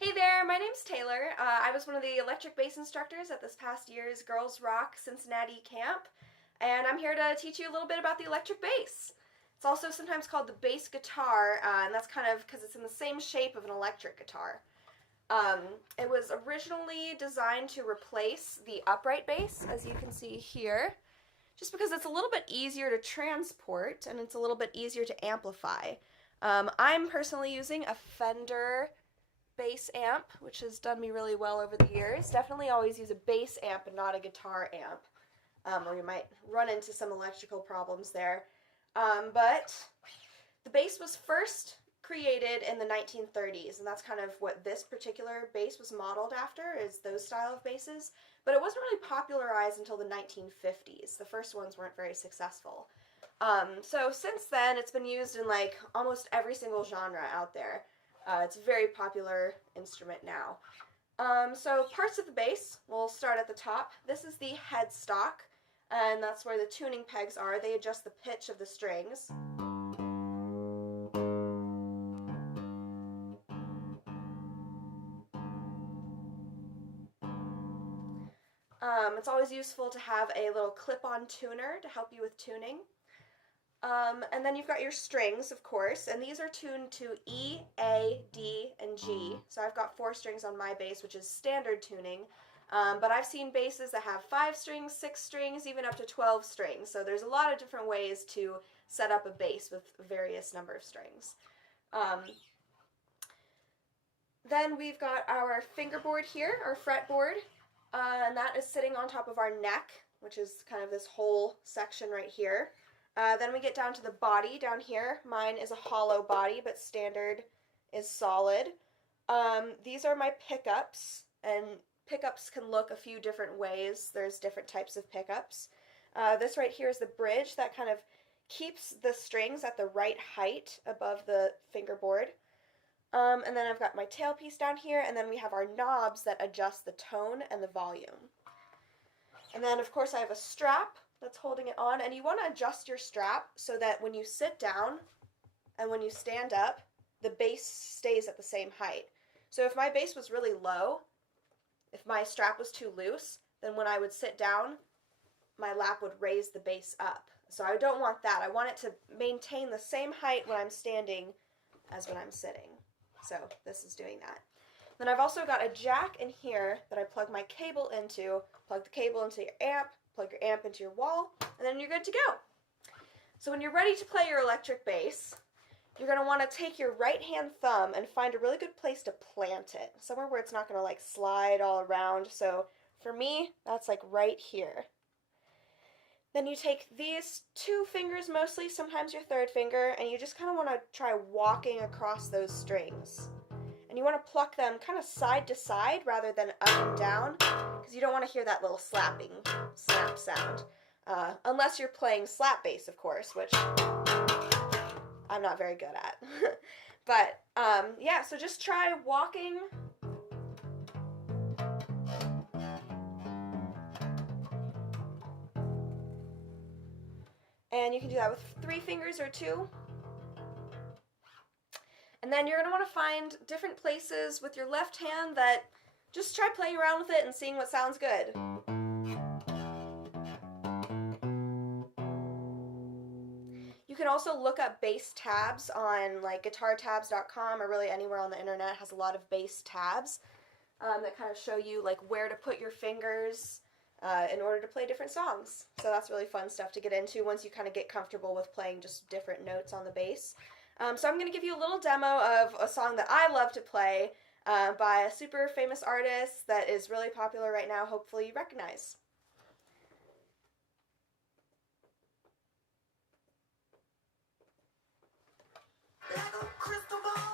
Hey there, my name's Taylor. I was one of the electric bass instructors at this past year's Girls Rock Cincinnati camp, and I'm here to teach you a little bit about the electric bass. It's also sometimes called the bass guitar, and that's kind of because it's in the same shape of an electric guitar. It was originally designed to replace the upright bass, as you can see here, just because it's a little bit easier to transport and it's a little bit easier to amplify. I'm personally using a Fender bass amp, which has done me really well over the years. Definitely always use a bass amp and not a guitar amp, or you might run into some electrical problems there. But the bass was first created in the 1930s, and that's kind of what this particular bass was modeled after, is those style of basses. But it wasn't really popularized until the 1950s. The first ones weren't very successful. So since then, it's been used in like almost every single genre out there. It's a very popular instrument now. So parts of the bass, we'll start at the top. This is the headstock, and that's where the tuning pegs are. They adjust the pitch of the strings. It's always useful to have a little clip-on tuner to help you with tuning. And then you've got your strings, of course, and these are tuned to E, A, D, and G. So I've got 4 strings on my bass, which is standard tuning. But I've seen basses that have 5 strings, 6 strings, even up to 12 strings. So there's a lot of different ways to set up a bass with a various number of strings. Then we've got our fingerboard here, our fretboard, and that is sitting on top of our neck, which is kind of this whole section right here. Then we get down to the body down here. Mine is a hollow body, but standard is solid. These are my pickups, and pickups can look a few different ways. There's different types of pickups. This right here is the bridge that kind of keeps the strings at the right height above the fingerboard. And then I've got my tailpiece down here, and then we have our knobs that adjust the tone and the volume. And then, of course, I have a strap that's holding it on, and you want to adjust your strap so that when you sit down and when you stand up, the bass stays at the same height. So if my bass was really low, if my strap was too loose, then when I would sit down, my lap would raise the bass up. So I don't want that. I want it to maintain the same height when I'm standing as when I'm sitting. So this is doing that. Then I've also got a jack in here that I plug my cable into. Plug the cable into your amp, plug your amp into your wall, and then you're good to go. So when you're ready to play your electric bass, you're going to want to take your right hand thumb and find a really good place to plant it. Somewhere where it's not going to like slide all around. So for me, that's like right here. Then you take these 2 fingers mostly, sometimes your 3rd finger, and you just kind of want to try walking across those strings. And you want to pluck them kind of side to side rather than up and down, because you don't want to hear that little slapping snap sound. Unless you're playing slap bass, of course, which I'm not very good at. But yeah, so just try walking. And you can do that with 3 fingers or 2. And then you're going to want to find different places with your left hand that just try playing around with it and seeing what sounds good. You can also look up bass tabs on like guitartabs.com, or really anywhere on the internet has a lot of bass tabs that kind of show you like where to put your fingers in order to play different songs. So that's really fun stuff to get into once you kind of get comfortable with playing just different notes on the bass. So I'm going to give you a little demo of a song that I love to play by a super famous artist that is really popular right now, hopefully you recognize. Like a crystal ball.